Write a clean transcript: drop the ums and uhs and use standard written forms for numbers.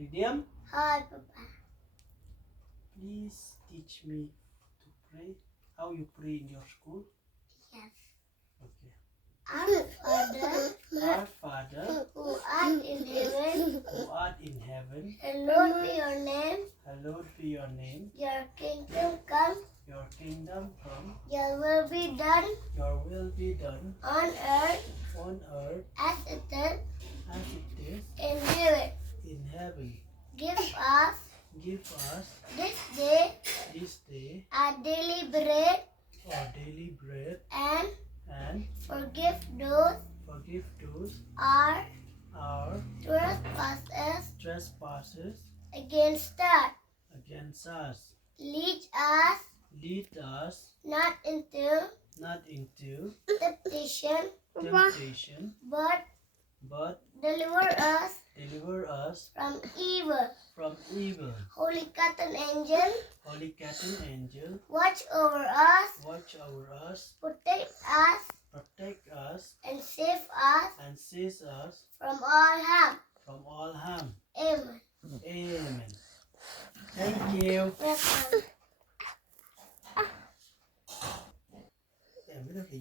Ridiam, Hi, Papa. please teach me to pray. How you pray in your school? Yes. Okay. Our Father, Our Father, who art in heaven, who art in heaven, hallowed be your name. hallowed be your name. Your kingdom come. Your kingdom come. Your will be done Your will be done on earth on earth as it is as it is in heaven. in heaven. Give us Give us this day this day our daily bread, our daily bread, and and forgive forgive those our our trespasses trespasses against us. against us. Lead us Lead us not into not into temptation, temptation, but but deliver us deliver us from evil. from evil. Holy Guardian Angel, Holy Guardian Angel, watch over us, watch over us, protect us, protect us, and save us and seize us from all harm. from all harm. Amen. Amen. Thank you. Welcome. Em biết được gì